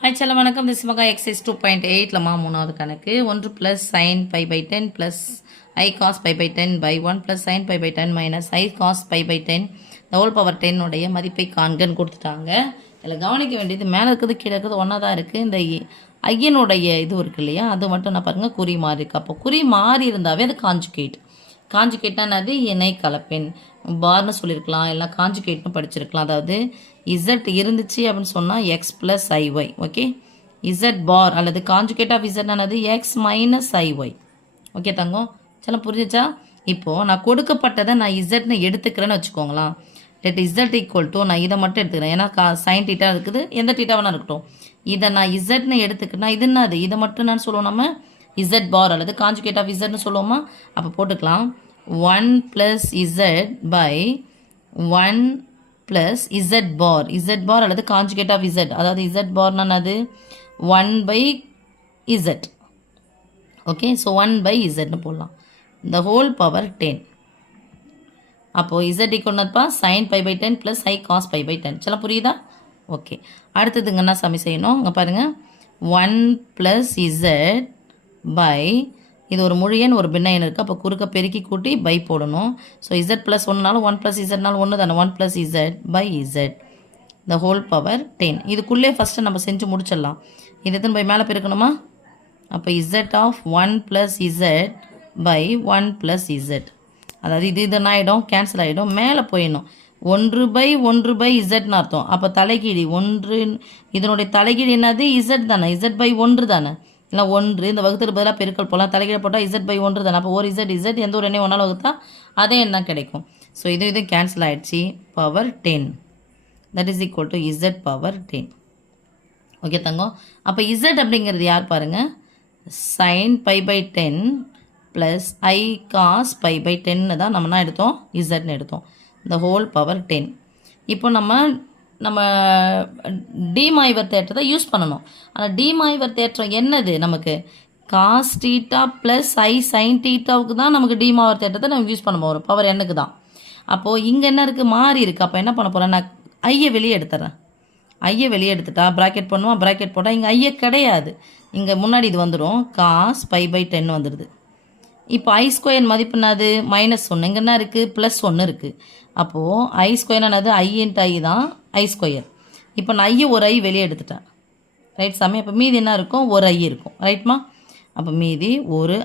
Hi, chala vanakkam. This is Maga exercise 2.8 lama மூணாவது கணக்கு 1 plus sin pi by 10 plus I cos pi by 10 by 1 plus sin pi by 10 minus I cos pi by 10 the whole power 10 உடைய மதிப்பை காண்கன்னு கொடுத்துட்டாங்க. இதில் கவனிக்க வேண்டியது மேலே இருக்குது கீழே இருக்குது ஒன்றா தான் இருக்குது. இந்த ஐயனுடைய இது இருக்கு இல்லையா, அது மட்டும் நான் பாருங்கள் குறி மாறி இருக்குது. அப்போ குறி மாறி இருந்தாவே அது காஞ்சுகேட்னா அது இணை கலப்பெண் பார்னு சொல்லியிருக்கலாம், இல்லை காஞ்சுகேட்னு படிச்சிருக்கலாம். அதாவது இசட் இருந்துச்சு அப்படின்னு சொன்னால் X plus I Y. Okay, Z bar அல்லது காஞ்சுகேட் ஆஃப் இசட்னானது எக்ஸ் மைனஸ் ஐஒய். ஓகே தங்கம், சில புரிஞ்சிச்சா? இப்போது நான் கொடுக்கப்பட்டதை நான் இசட்னு எடுத்துக்கிறேன்னு வச்சுக்கோங்களேன். லெட் இசட் ஈக்குவல் டு நான் இதை மட்டும் எடுத்துக்கிறேன். ஏன்னா சைன் டீட்டா இருக்குது, எந்த டீட்டாவானா இருக்கட்டும். இதை நான் இசட்னு எடுத்துக்கிறேன்னா இது என்னது, இதை மட்டும் நான் சொல்லுவோம் நம்ம இசட் பார் அல்லது காஞ்சுகேட் ஆஃப் இசட்னு சொல்லுவோமா. அப்போ போட்டுக்கலாம் 1 plus z by 1 plus z bar அல்லது காஞ்சுகேட் ஆஃப் z. அதாவது z பார்னா அது 1 by z. Okay, so 1 by zன்னு போடலாம். the whole power 10. அப்போது z ஈக்குவல்னப்பா sin pi by 10 plus I cos pi by 10. சில புரியுதா? ஓகே, அடுத்ததுங்க என்ன சமி செய்யணும். இங்கே பாருங்கள் 1 plus z by இது ஒரு முழு எண் ஒரு பின்ன எண் இருக்குது. அப்போ குறுக்க பெருக்கி கூட்டி பை போடணும். ஸோ இசட் ப்ளஸ் ஒன்றுனாலும் 1 + இசட்னாலும் ஒன்று தானே, 1 + z by z the whole power 10. இதுக்குள்ளே ஃபஸ்ட்டு நம்ம செஞ்சு முடிச்சிடலாம். இது எத்தனை பை மேலே பெருக்கணுமா? அப்போ z of 1 + z by 1 + z. அதாவது இது என்ன ஆகிடும், கேன்சல் ஆகிடும். மேலே போயிடணும் 1 பை இசட்னு அர்த்தம். அப்போ தலைகீழி 1, இதனுடைய தலைகீழி என்னது இசட் தானே, இசட் பை 1 தானே, இல்லை 1 இந்த வகுத்துக்கு பதிலாக பெருக்கல் போகலாம். தலைகீழ போட்டால் இசட் பை 1 தானே. அப்போ ஒரு இசட் எந்த ஒரு எண்ணெய் ஒன்றால் வகுத்தா அதே எண்ணம் கிடைக்கும். ஸோ இது கேன்சல் ஆகிடுச்சு. Power 10 that is equal to Z power 10. Okay தங்கம், அப்போ இசட் அப்படிங்கிறது யார் பாருங்கள், sine pi by 10 plus I cos pi by 10 தான் நம்ம என்ன எடுத்தோம், இசட்னு எடுத்தோம். The whole power 10. இப்போ நம்ம டிமாய்வர் தேற்றத்தை யூஸ் பண்ணணும். ஆனால் டிமாய்வர் தேற்றம் என்னது, நமக்கு காஸ் டீட்டா ப்ளஸ் ஐ சைன் டீட்டாவுக்கு தான் நமக்கு டிமாய்வர் தேற்றத்தை நம்ம யூஸ் பண்ண போகிறோம், பவர் எண்ணுக்கு தான். அப்போது இங்கே என்ன இருக்குது, மாறி இருக்குது. அப்போ என்ன பண்ண போகிறேன், நான் ஐயை வெளியே எடுத்துறேன். ஐயை வெளியே எடுத்துட்டா ப்ராக்கெட் பண்ணுவோம், ப்ராக்கெட் போட்டால் இங்கே ஐயே கிடையாது. இங்கே முன்னாடி இது வந்துடும், காஸ் பை பை 10 வந்துடுது. இப்போ ஐ ஸ்கொயர் மதிப்புனாது -1, இங்கே என்ன இருக்குது +1 இருக்குது. அப்போது ஐ ஸ்கொயர்னாது ஐ இன்ட்டு ஐ தான் ஐ ஸ்கொயர். இப்போ நான் ஐயை ஒரு ஐ வெளியே எடுத்துட்டேன், ரைட் சாமி. அப்போ மீதி என்ன இருக்கும், ஒரு ஐ இருக்கும், ரைட்மா. அப்போ மீதி ஒரு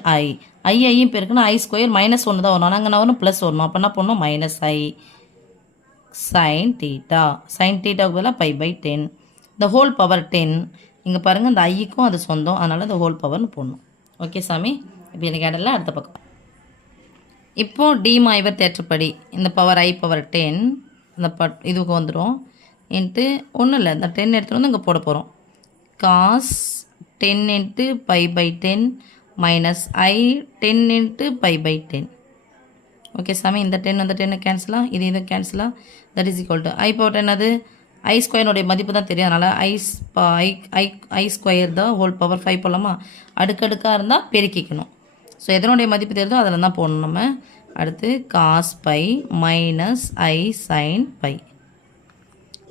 ஐயும் பேருக்குன்னா ஐ ஸ்கொயர் -1 தான் வரணும். நாங்கள் வரும் ப்ளஸ் வரணும். அப்போ என்ன பண்ணணும், -i சைன் டீட்டாவுக்கு பதிலாக pi by 10 the whole power 10. இங்கே பாருங்கள், இந்த ஐக்கும் அது சொந்தம், அதனால் இந்த ஹோல் பவர்னு போடணும். ஓகே சாமி, இப்போ எனக்கு இடல அடுத்த பக்கம். இப்போது டிமாய்வர் தேற்றப்படி இந்த பவர் ஐ பவர் 10 இந்த இதுக்கு வந்துடும் இன்ட்டு ஒன்றும் இல்லை, இந்த 10 எடுத்துகிட்டு வந்து இங்கே போட போகிறோம். Cos 10 into pi by 10 minus I 10 into pi by 10. Okay சாமி, இந்த 10 அந்த 10 கேன்சலாக, இது கேன்சலாக. That is equal to I power 10 அது ஐ ஸ்கொயருடைய மதிப்பு தான் தெரியும், அதனால் ஐ ஸ்கொயர் தான் ஹோல் பவர் 5 போடலாமா. அடுக்கடுக்காக இருந்தால் பெருக்கிக்கணும். ஸோ எதனுடைய மதிப்பு தெரியுதோ அதில் தான் போடணும் நம்ம. அடுத்து cos pi minus i sine pi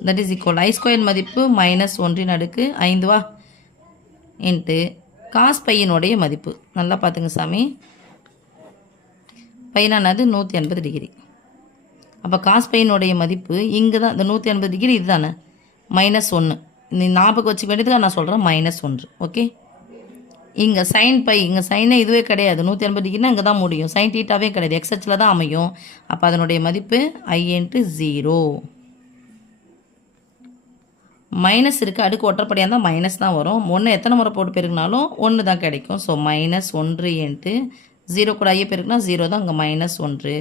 that is equal i square மதிப்பு -1/5 வா இன்ட்டு காஸ் பையனுடைய மதிப்பு. நல்லா பார்த்துங்க சாமி, பையனானது 180 டிகிரி. அப்போ காஸ் பையனுடைய மதிப்பு இங்கே தான், இந்த 180 டிகிரி இது தானே, -1. நீ ஞாபகம் வச்சுக்க வேண்டியதுக்காக நான் சொல்கிறேன் -1. ஓகே, இங்கே சைன் பை, இங்கே சைனே இதுவே கிடையாது, 180 டிகிரினா இங்கே தான் முடியும். சைன் டீட்டாவே கிடையாது, எக்ஸ்ஹெச்சில் தான் அமையும். அப்போ அதனுடைய மதிப்பு ஐ இன்ட்டு 0. மைனஸ் இருக்குது, அடுக்கு ஒற்றைப்படியாக இருந்தால் மைனஸ் தான் வரும். 1 எத்தனை முறை போட்டு பெருக்கினாலும் 1 தான் கிடைக்கும். ஸோ -1 இன்ட்டு 0 கூட ஐயே பெருக்குனா 0 தான், இங்கே -1.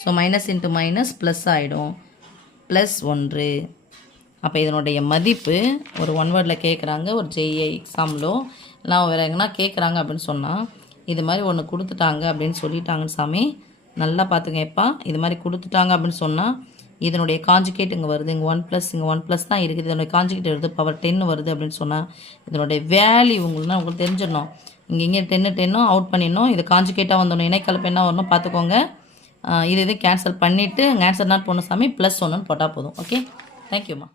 So minus into minus plus ஆகிடும், +1. அப்போ இதனுடைய மதிப்பு ஒரு 1 வேர்டில் கேட்குறாங்க, ஒரு ஜேஇஐ எக்ஸாமிலோ எல்லாம் வேறு எங்கன்னா கேட்குறாங்க அப்படின்னு சொன்னால், இது மாதிரி ஒன்று கொடுத்துட்டாங்க அப்படின்னு சொல்லிட்டாங்கன்னு சாமி. நல்லா பார்த்துங்க எப்பா, இது மாதிரி கொடுத்துட்டாங்க அப்படின்னு சொன்னால் இதனுடைய காஞ்சுகேட் இங்கே வருது, இங்கே 1 இங்கே 1 தான் இருக்குது, இதனுடைய காஞ்சுகேட் வருது பவர் 10 வருது அப்படின்னு சொன்னால் இதனுடைய வேல்யூ உங்களுக்கு தெரிஞ்சிடணும். இங்கே 10 அவுட் பண்ணிடணும். இது காஞ்சுகேட்டாக வந்தோடனே இணைக்கலப்பு என்ன வரணும் பார்த்துக்கோங்க. இது கேன்சல் பண்ணிவிட்டு ஆன்சர் நாட் போன சாமி +1 போட்டால் போதும். ஓகே, தேங்க்யூம்மா.